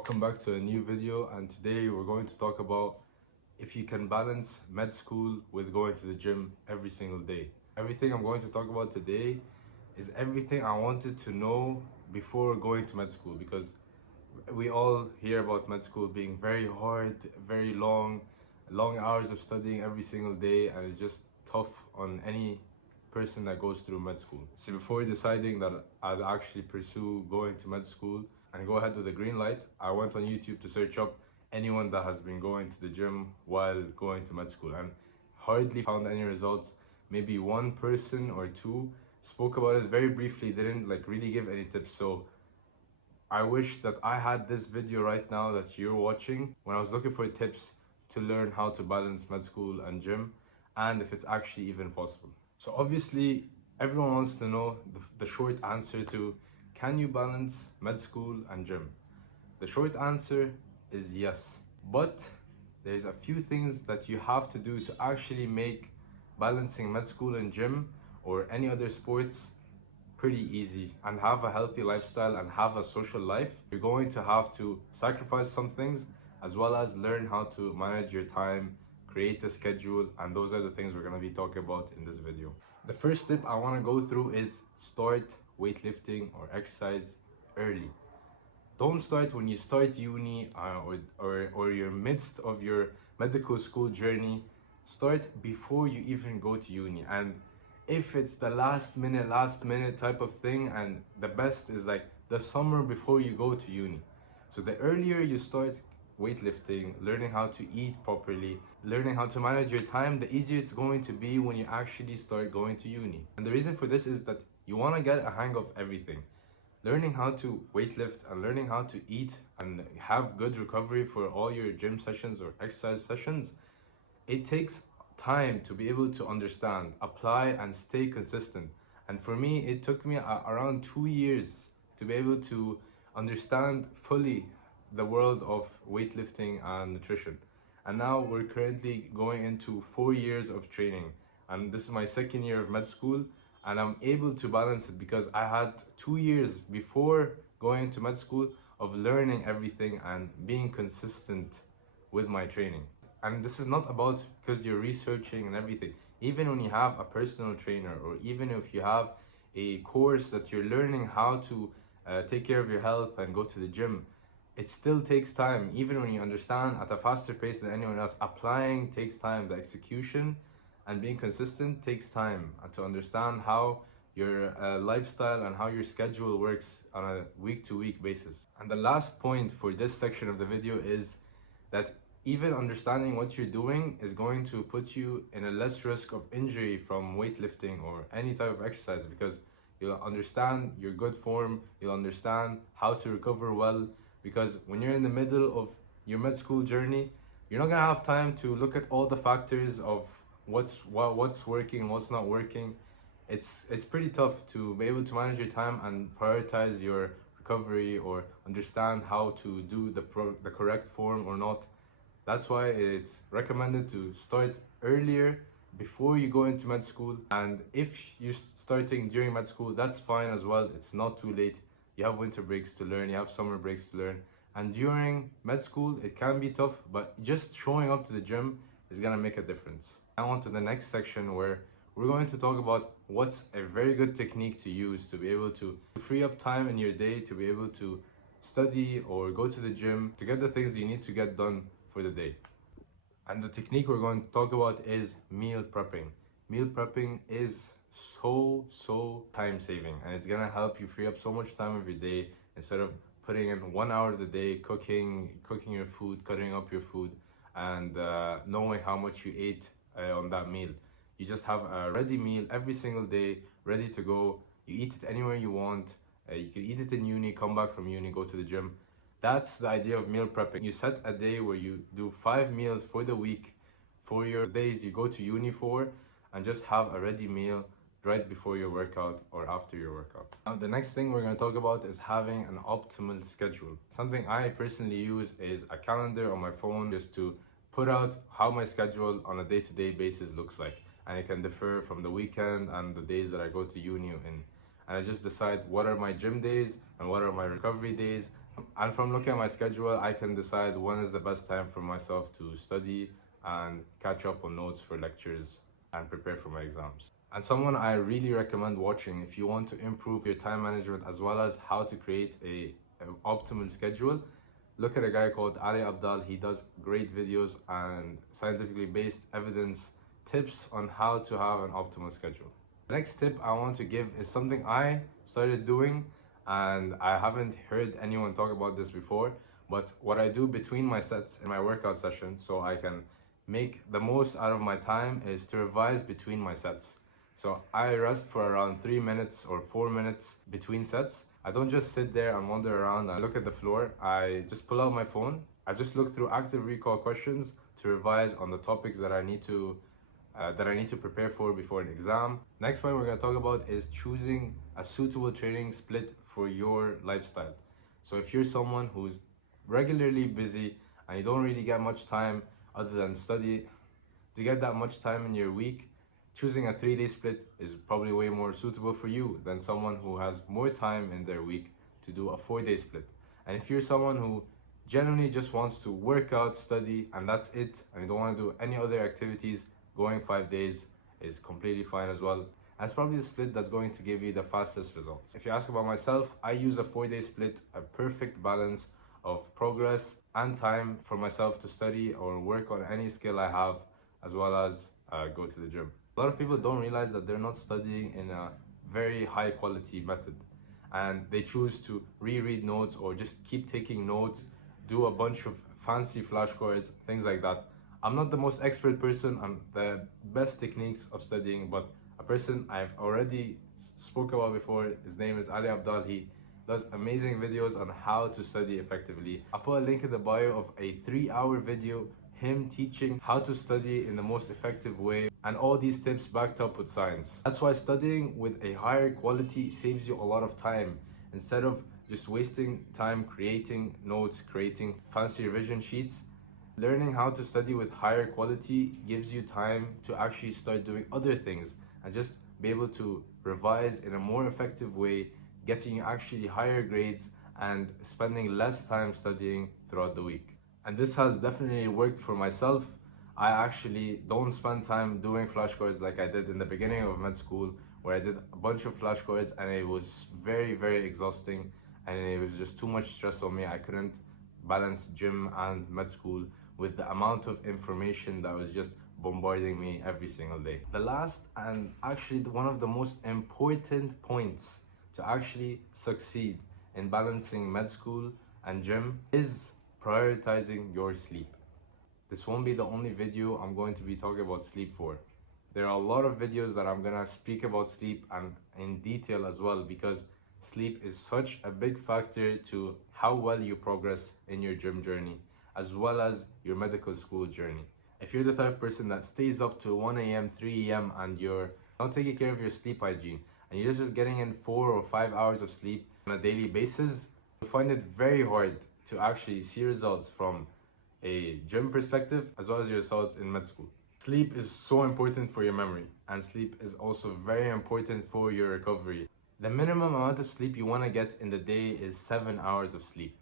Welcome back to a new video, and today we're going to talk about if you can balance med school with going to the gym every single day. Everything I'm going to talk about today is everything I wanted to know before going to med school, because we all hear about med school being very hard, very long hours of studying every single day, and it's just tough on any person that goes through med school. So before deciding that I'd actually pursue going to med school and go ahead with a green light, I went on YouTube to search up anyone that has been going to the gym while going to med school, and hardly found any results. Maybe one person or two spoke about it very briefly, didn't really give any tips. So I wish that I had this video right now that you're watching when I was looking for tips to learn how to balance med school and gym, and if it's actually even possible. So obviously everyone wants to know the short answer to, can you balance med school and gym? The short answer is yes, but there's a few things that you have to do to actually make balancing med school and gym or any other sports pretty easy and have a healthy lifestyle and have a social life. You're going to have to sacrifice some things, as well as learn how to manage your time, create a schedule, and those are the things we're going to be talking about in this video. The first tip I want to go through is start weightlifting or exercise early. Don't start when you start uni or your midst of your medical school journey. Start before you even go to uni. And if it's the last minute type of thing, and the best is like the summer before you go to uni. So the earlier you start weightlifting, learning how to eat properly, learning how to manage your time, the easier it's going to be when you actually start going to uni. And the reason for this is that you want to get a hang of everything. Learning how to weightlift and learning how to eat and have good recovery for all your gym sessions or exercise sessions, it takes time to be able to understand, apply, and stay consistent. And for me, it took me around 2 years to be able to understand fully the world of weightlifting and nutrition. And now we're currently going into 4 years of training, and this is my second year of med school, and I'm able to balance it because I had 2 years before going to med school of learning everything and being consistent with my training. And this is not about because you're researching and everything. Even when you have a personal trainer, or even if you have a course that you're learning how to take care of your health and go to the gym, it still takes time. Even when you understand at a faster pace than anyone else, applying takes time. The execution and being consistent takes time, and to understand how your lifestyle and how your schedule works on a week-to-week basis. And the last point for this section of the video is that even understanding what you're doing is going to put you in a less risk of injury from weightlifting or any type of exercise, because you'll understand your good form, you'll understand how to recover well. Because when you're in the middle of your med school journey, you're not gonna have time to look at all the factors of what's working and what's not working. It's pretty tough to be able to manage your time and prioritize your recovery or understand how to do the correct form or not. That's why it's recommended to start earlier before you go into med school. And if you're starting during med school, that's fine as well. It's not too late. You have winter breaks to learn, you have summer breaks to learn. And during med school, it can be tough, but just showing up to the gym is gonna make a difference. Now on to the next section, where we're going to talk about what's a very good technique to use to be able to free up time in your day to be able to study or go to the gym to get the things you need to get done for the day. And the technique we're going to talk about is meal prepping. Meal prepping is so time saving, and it's gonna help you free up so much time of your day. Instead of putting in 1 hour of the day cooking your food, cutting up your food, and knowing how much you ate on that meal, you just have a ready meal every single day, ready to go. You eat it anywhere you want. You can eat it in uni, come back from uni, go to the gym. That's the idea of meal prepping. You set a day where you do 5 meals for the week, for your days you go to uni for, and just have a ready meal right before your workout or after your workout. Now the next thing we're going to talk about is having an optimal schedule. Something I personally use is a calendar on my phone, just to put out how my schedule on a day-to-day basis looks like. And it can differ from the weekend and the days that I go to uni in. And I just decide what are my gym days and what are my recovery days And from looking at my schedule, I can decide when is the best time for myself to study and catch up on notes for lectures and prepare for my exams. And someone I really recommend watching if you want to improve your time management as well as how to create an optimal schedule, look at a guy called Ali Abdal. He does great videos and scientifically based evidence tips on how to have an optimal schedule. The next tip I want to give is something I started doing, and I haven't heard anyone talk about this before, but what I do between my sets in my workout session so I can make the most out of my time is to revise between my sets. So I rest for around 3 minutes or 4 minutes between sets. I don't just sit there and wander around and look at the floor. I just pull out my phone. I just look through active recall questions to revise on the topics that I need to prepare for before an exam. Next point we're going to talk about is choosing a suitable training split for your lifestyle. So if you're someone who's regularly busy and you don't really get much time other than study to get that much time in your week, choosing a 3-day split is probably way more suitable for you than someone who has more time in their week to do a 4-day split. And if you're someone who generally just wants to work out, study, and that's it, and you don't want to do any other activities, going 5 days is completely fine as well. That's probably the split that's going to give you the fastest results. If you ask about myself, I use a 4-day split, a perfect balance of progress and time for myself to study or work on any skill I have, as well as go to the gym. A lot of people don't realize that they're not studying in a very high quality method, and they choose to reread notes or just keep taking notes, do a bunch of fancy flashcards, things like that. I'm not the most expert person on the best techniques of studying, but a person I've already spoke about before, his name is Ali Abdal. He does amazing videos on how to study effectively. I'll put a link in the bio of a 3-hour video, him teaching how to study in the most effective way, and all these tips backed up with science. That's why studying with a higher quality saves you a lot of time. Instead of just wasting time creating notes, creating fancy revision sheets, learning how to study with higher quality gives you time to actually start doing other things and just be able to revise in a more effective way, getting you actually higher grades and spending less time studying throughout the week. And this has definitely worked for myself. I actually don't spend time doing flashcards like I did in the beginning of med school, where I did a bunch of flashcards and it was very, very exhausting and it was just too much stress on me. I couldn't balance gym and med school with the amount of information that was just bombarding me every single day. The last and actually one of the most important points to actually succeed in balancing med school and gym is prioritizing your sleep. This won't be the only video I'm going to be talking about sleep for. There are a lot of videos that I'm gonna speak about sleep and in detail as well, because sleep is such a big factor to how well you progress in your gym journey as well as your medical school journey. If you're the type of person that stays up to 1 a.m., 3 a.m. and you're not taking care of your sleep hygiene and you're just getting in 4 or 5 hours of sleep on a daily basis, you'll find it very hard to actually see results from a gym perspective as well as your results in med school. Sleep is so important for your memory, and sleep is also very important for your recovery. The minimum amount of sleep you want to get in the day is 7 hours of sleep.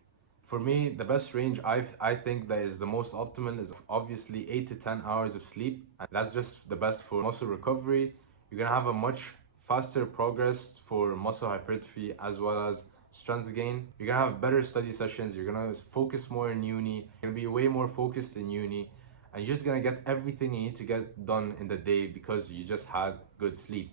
For me, the best range I think that is the most optimal is obviously 8 to 10 hours of sleep, and that's just the best for muscle recovery. You're gonna have a much faster progress for muscle hypertrophy as well as strength gain. You're gonna have better study sessions, you're gonna focus more in uni, you're gonna be way more focused in uni, and you're just gonna get everything you need to get done in the day because you just had good sleep.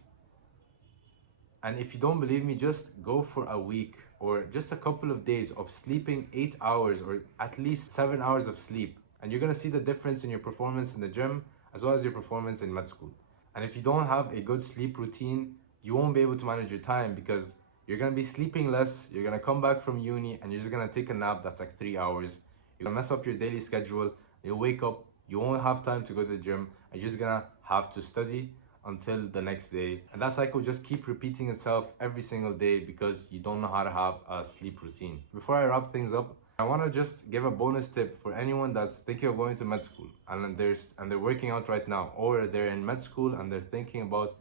And if you don't believe me, just go for a week or just a couple of days of sleeping 8 hours or at least 7 hours of sleep, and you're gonna see the difference in your performance in the gym as well as your performance in med school. And if you don't have a good sleep routine, you won't be able to manage your time because you're gonna be sleeping less, you're gonna come back from uni and you're just gonna take a nap that's like 3 hours. You're gonna mess up your daily schedule, you'll wake up, you won't have time to go to the gym, and you're just gonna have to study until the next day. And that cycle just keep repeating itself every single day because you don't know how to have a sleep routine. Before I wrap things up, I want to just give a bonus tip for anyone that's thinking of going to med school and they're working out right now, or they're in med school and they're thinking about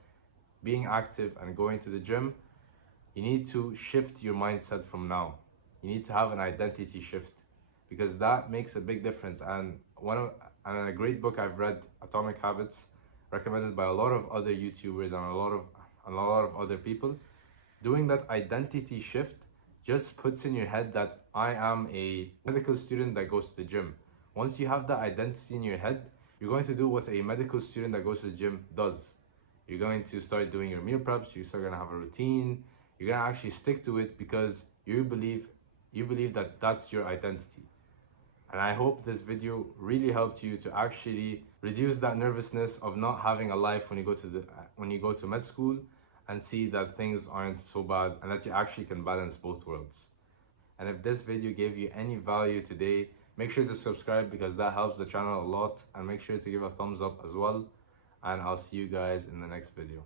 being active and going to the gym. You need to shift your mindset from now. you need to have an identity shift, because that makes a big difference. And a great book I've read, Atomic Habits, recommended by a lot of other YouTubers and a lot of other people. Doing that identity shift just puts in your head that I am a medical student that goes to the gym. Once you have that identity in your head, you're going to do what a medical student that goes to the gym does. You're going to start doing your meal preps, you're still gonna have a routine, you're gonna actually stick to it because you believe that that's your identity. And I hope this video really helped you to actually reduce that nervousness of not having a life when you go to med school, and see that things aren't so bad and that you actually can balance both worlds. And if this video gave you any value today, make sure to subscribe because that helps the channel a lot, and make sure to give a thumbs up as well. And I'll see you guys in the next video.